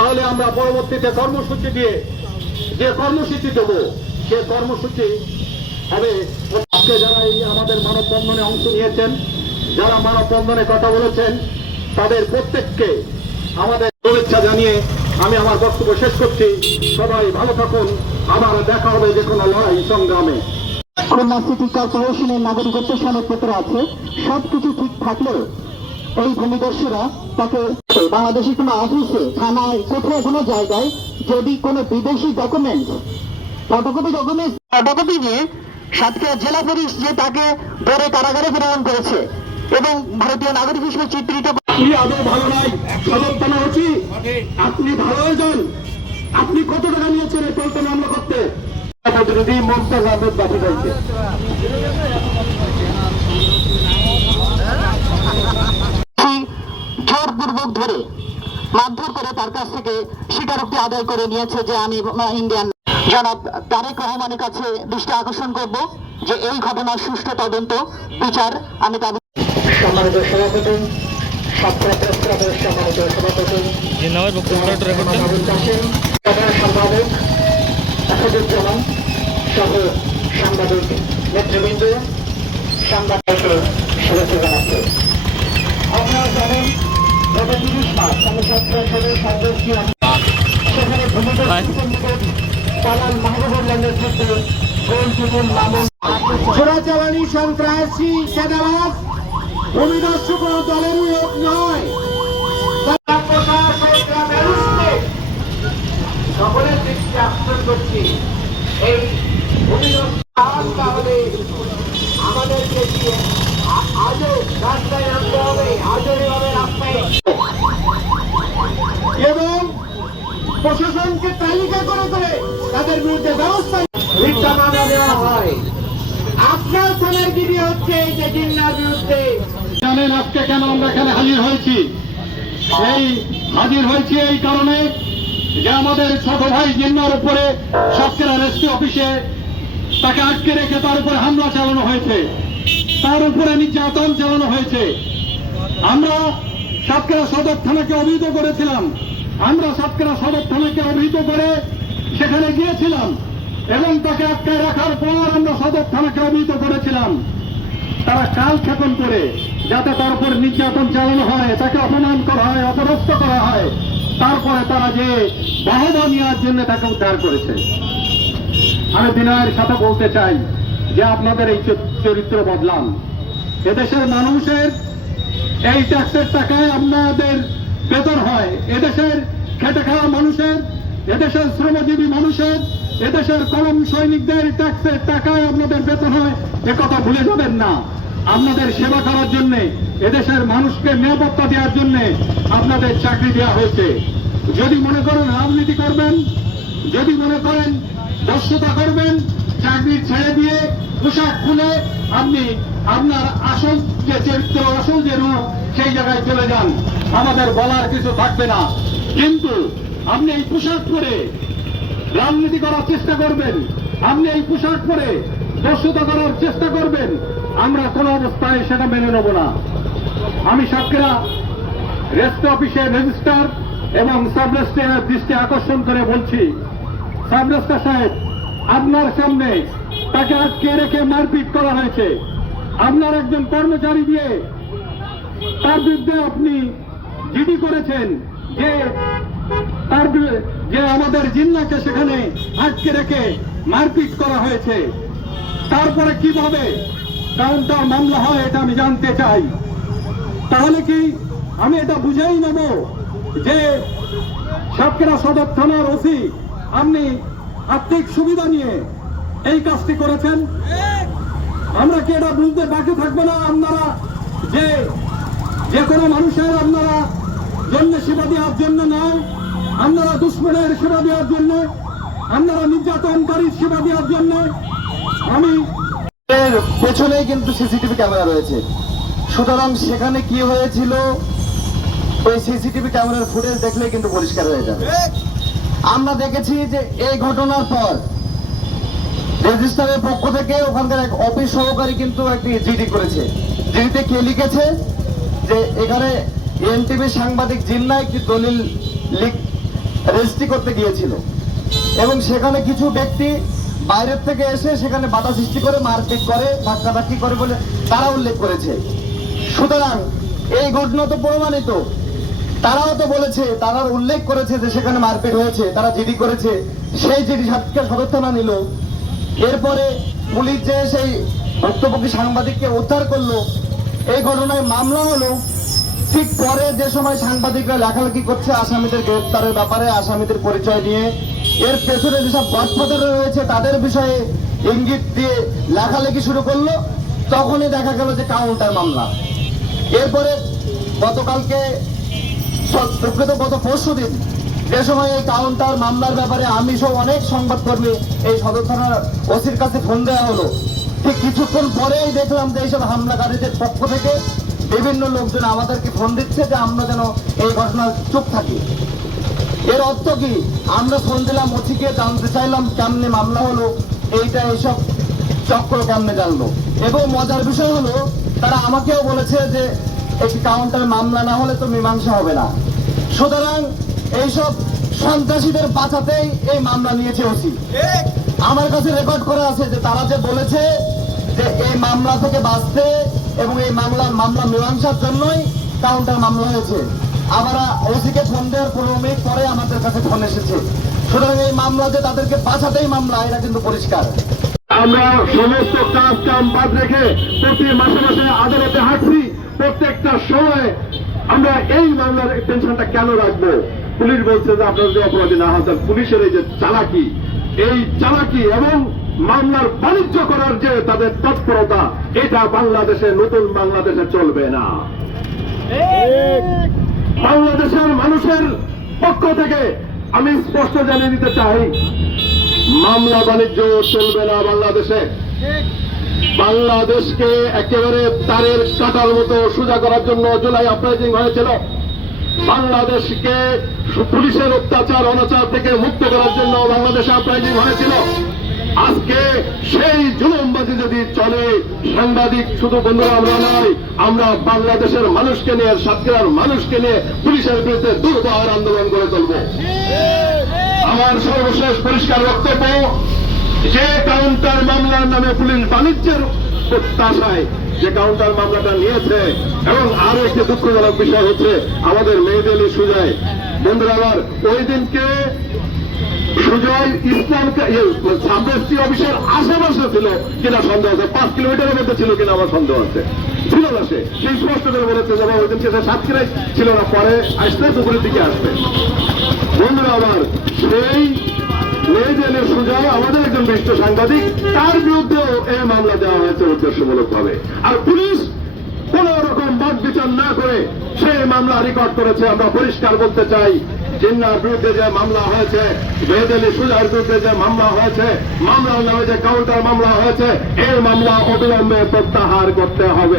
তাহলে আমরা পরবর্তীতে কর্মসূচি দিয়ে যে কর্মসূচি দেব সে কর্মসূচি হবে। আজকে যারা এই আমাদের মানববন্ধনে অংশ নিয়েছেন, যারা মানববন্ধনে কথা বলেছেন, তাদের প্রত্যেককে আমাদের শুভেচ্ছা জানিয়ে আমি আমার বক্তব্য শেষ করছি। সবাই ভালো থাকুন, আবার দেখা হবে যে কোনো লড়াই সংগ্রামে। খুলনা সিটি কর্পোরেশনের নাগরিকত্ব সনদপত্র আছে, সবকিছু ঠিক থাকলেও এই ভূমিদস্যুরা তাকে বাংলাদেশের কোনো অফিসে, থানায়, কোথাও কোনো জায়গায় যদি কোনো বিদেশি ডকুমেন্ট ফটোকপি নিয়ে সাতক্ষীরা জেলা পুলিশ যে তাকে ধরে কারাগারে প্রেরণ করেছে এবং ভারতীয় নাগরিক হিসেবে চিত্রিত। আপনি আদৌ ভালো নাই, সদর থানা হচ্ছি, আপনি ভালো হয়ে যান। আপনি কত টাকা নিয়েছেন এই টলটা মামলা করতে? প্রতিনিধি মমতাজ আহমেদ বাকি রয়েছে। জোরপূর্বক ধরে মারধর করে তার কাছ থেকে স্বীকারোক্তি আদায় করে নিয়েছে যে আমি ইন্ডিয়ান। জনাব তারেক রহমানের কাছে দৃষ্টি আকর্ষণ করব যে এই ঘটনার সুষ্ঠু তদন্ত বিচার আমি দাবি। সম্মানিত সভাপতি, সম্মানিত সভাপতি সম্পাদক আসাদুজ্জামান সহ সাংবাদিক নেতৃবৃন্দ, সাংবাদিককে শুভেচ্ছা জানাচ্ছি। আপনারা জানেন গত 30 মার্চ আমি সরকার সদস্য সেখানে পালাল মাহবুবুল্লাহ নেতৃত্বে চোরাচালানি, সন্ত্রাসী, সেনাবাদ, ভূমিদস্যু কোন দলেরই লোক নয়। সকলের দৃষ্টি আকর্ষণ করছি, এই আমাদেরকে আজও রাস্তায় নামতে হবে, আজও এভাবে রাস্তায় এবং প্রশাসনকে তালিকা করে করে তাদের বিরুদ্ধে ব্যবস্থা মিথ্যা মামলা দেওয়া হয়। আপনার থানার গিরি হচ্ছে এই যে জিন্নার বিরুদ্ধে। জানেন আজকে কেন আমরা এখানে হাজির হয়েছি? এই হাজির হয়েছি এই কারণে যে আমাদের ছোট ভাই জিন্নার উপরে সাতক্ষীরা রেস্ট্রি অফিসে তাকে আটকে রেখে তার উপরে হামলা চালানো হয়েছে, তার উপরে নির্যাতন চালানো হয়েছে। আমরা সাতক্ষীরা সদর থানাকে অভিহিত করেছিলাম, আমরা সাতক্ষীরা সদর থানাকে অভিহিত করে সেখানে গিয়েছিলাম এবং তাকে আটকে রাখার পর আমরা সদর থানাকে অভিহিত করেছিলাম। তারা কালক্ষেপণ করে যাতে তার উপর নির্যাতন চালানো হয়, তাকে অপমান করা হয়, অপদস্থ করা হয়, তারপরে তারা যে বাহবা নেওয়ার জন্য তাকে উদ্ধার করেছে। আমি বিনয়ের সাথে বলতে চাই যে আপনাদের এই চরিত্র বদলান। এদেশের মানুষের এই ট্যাক্সের টাকায় আপনাদের বেতন হয়, এদেশের খেটে খাওয়া মানুষের, এদেশের শ্রমজীবী মানুষের, এদেশের কলম সৈনিকদের ট্যাক্সের টাকায় আপনাদের বেতন হয়। একথা ভুলে যাবেন না। আপনাদের সেবা করার জন্য, এদেশের মানুষকে নিরাপত্তা দেওয়ার জন্য আপনাদের চাকরি দেওয়া হয়েছে। যদি মনে করেন রাজনীতি করবেন, যদি মনে করেন দস্যুতা করবেন, চাকরি ছেড়ে দিয়ে পোশাক খুলে আপনি আপনার আসল যে চরিত্র, আসল যে রূপ, সেই জায়গায় চলে যান, আমাদের বলার কিছু থাকবে না। কিন্তু আপনি এই পোশাক পরে রাজনীতি করার চেষ্টা করবেন, আপনি এই পোশাক পরে দস্যুতা করার চেষ্টা করবেন, আমরা কোন অবস্থায় সেটা মেনে নেব না। আমি সাতক্ষীরা রেস্ট অফিসের রেজিস্ট্রার এবং সাব রেজিস্ট্রারের দৃষ্টি আকর্ষণ করে বলছি, সাব রেজিস্ট্রার সাহেব, আপনার সামনে তাকে আটকে রেখে মারপিট করা হয়েছে। আপনার একজন কর্মচারী দিয়ে তার বিরুদ্ধে আপনি জিডি করেছেন যে তার যে আমাদের জিন্নাকে সেখানে আটকে রেখে মারপিট করা হয়েছে। তারপরে কিভাবে কাউন্টার মামলা হয় এটা আমি জানতে চাই। তাহলে কি আমি এটা বুঝেই নেব যে সাতক্ষীরা সদর থানার ওসি আপনি আর্থিক সুবিধা নিয়ে এই কাজটি করেছেন? আমরা কি এটা বুঝতে বাকি থাকবো না? আপনারা যে কোনো মানুষের আপনারা জন্য সেবা দেওয়ার জন্য নয়, আপনারা দুশ্মনের সেবা দেওয়ার জন্য, আপনারা নির্যাতনকারীর সেবা দেওয়ার জন্য। আমি পেছনেই কিন্তু সিসিটিভি ক্যামেরা রয়েছে, সুতরাং সেখানে কি হয়েছিল ওই সিসিটিভি ক্যামেরার ফুটেজ দেখলে কিন্তু পরিষ্কার হয়ে যাবে। আমরা দেখেছি যে এই ঘটনার পর রেজিস্ট্রারের পক্ষ থেকে ওখানকার এক অফিস সহকারী কিন্তু একটি জিডি করেছে। জিডিতে কে লিখেছে যে এখানে এনটিভি সাংবাদিক জিন্না একটি দলিল রেজিস্ট্রি করতে গিয়েছিল এবং সেখানে কিছু ব্যক্তি বাইরের থেকে এসে সেখানে বাধা সৃষ্টি করে মারপিট করে ধাক্কাধাক্কি করে বলে তারা উল্লেখ করেছে। সুতরাং এই ঘটনা তো প্রমাণিত, তারাও তো বলেছে, তারা উল্লেখ করেছে যে সেখানে মারপিট হয়েছে, তারা জিডি করেছে, সেই জিডি সাতক্ষীরা সদর থানা নিল। এরপরে পুলিশ যে সেই ভুক্তভোগী সাংবাদিককে উদ্ধার করলো, এই ঘটনায় মামলা হলো। ঠিক পরে যে সময় সাংবাদিকরা লেখালেখি করছে আসামিদের গ্রেপ্তারের ব্যাপারে, আসামিদের পরিচয় নিয়ে, এর পেছনে যেসব গডফাদার রয়েছে তাদের বিষয়ে ইঙ্গিত দিয়ে লেখালেখি শুরু করলো, তখনই দেখা গেল যে কাউন্টার মামলা। এরপরে গতকালকে গত পরশু দিন যে সময় এই কাউন্টার মামলার ব্যাপারে আমি সহ অনেক সংবাদকর্মী এই সদর থানার ওসির কাছে ফোন দেওয়া হলো, ঠিক কিছুক্ষণ পরেই দেখলাম যে এইসব হামলাকারীদের পক্ষ থেকে বিভিন্ন লোকজন আমাদেরকে ফোন দিচ্ছে যে আমরা যেন এই ঘটনার চুপ থাকি। এর অর্থ কি? আমরা ফোন দিলাম ওসিকে, জানতে চাইলাম কেমনে মামলা হলো, এইটা এইসব চক্র কেমনে জানলো। এবং মজার বিষয় হলো তারা আমাকেও বলেছে যে একটি কাউন্টার মামলা না হলে তো মীমাংসা হবে না। সুতরাং এইসব সন্ত্রাসীদের বাঁচাতেই এই মামলা নিয়েছে ওসি। আমার কাছে রেকর্ড করা আছে যে তারা যে বলেছে যে এই মামলা থেকে বাঁচতে এবং এই মামলা মীমাংসার জন্যই কাউন্টার মামলা হয়েছে। আবার ওসিকে ফোন দেওয়ার 15 মিনিট পরে আমাদের কাছে ফোন এসেছে। সুতরাং এই মামলা যে তাদেরকে বাঁচাতেই মামলা, এটা কিন্তু পরিষ্কার। আমরা সমস্ত কাজ কাম বাদ রেখে প্রতি মাসে মাসে আদালতে হাঁটছি। প্রত্যেকটা সময় আমরা এই মামলার টেনশনটা কেন রাখবো? পুলিশ বলছে যে আপনারা যে অপরাধী না হন, পুলিশের এই যে চালাকি, এই চালাকি এবং মামলার বাণিজ্য করার যে তাদের তৎপরতা, এটা বাংলাদেশে, নতুন বাংলাদেশে চলবে না। বাংলাদেশের মানুষের পক্ষ থেকে আমি স্পষ্ট জানিয়ে দিতে চাই, মামলা বাণিজ্য চলবে না বাংলাদেশে। বাংলাদেশকে একেবারে তারের কাটার মতো সোজা করার জন্য জুলাই আপরাইজিং হয়েছিল। বাংলাদেশকে পুলিশের অত্যাচার অনাচার থেকে মুক্ত করার জন্য বাংলাদেশে আপরাইজিং হয়েছিল। আজকে সেই জুলুমবাজি যদি চলে, সাংবাদিক শুধু বন্ধুরা আমরা নয়, আমরা বাংলাদেশের মানুষকে নিয়ে, সাতক্ষীরার মানুষকে নিয়ে পুলিশের বিরুদ্ধে দুর্বার আন্দোলন করে তুলব। আমার সর্বশেষ পরিষ্কার বক্তব্য, যে কাউন্টার মামলার নামে পুলিশ বাণিজ্যের প্রত্যাশায় যে কাউন্টার মামলাটা নিয়েছে, এবং আরো একটি দুঃখজনক বিষয় হচ্ছে আমাদের মেহেদি সুজয় বন্ধুরা, আবার ওই দিনকে সুজয় ইসলাম সাব রেজিস্ট্রি অফিসের আশেপাশে ছিল কিনা সন্দেহ আছে, 5 কিলোমিটারের মধ্যে ছিল কিনা আমার সন্দেহ আছে, ছিল না। সেই স্পষ্ট করে বলেছে যে ওই দিনকে সে সাতক্ষীরায় ছিল না, পরে আসতে দুপুরের দিকে আসবে। বন্ধুরা আবার সেই মেহেদি সুজয় আমাদের একজন বিশিষ্ট সাংবাদিক, তার বিরুদ্ধেও এই মামলা দেওয়া হয়েছে উদ্দেশ্যমূলক ভাবে। আর পুলিশ কোন রকম বাদ বিচার না করে সেই মামলা রেকর্ড করেছে। আমরা পরিষ্কার বলতে চাই, জিন্নার বিরুদ্ধে যে মামলা হয়েছে, মেহেদি সুজয়ের বিরুদ্ধে যে মামলা হয়েছে, মামলার নামে যে কাউন্টার মামলা হয়েছে, এই মামলা অবিলম্বে প্রত্যাহার করতে হবে।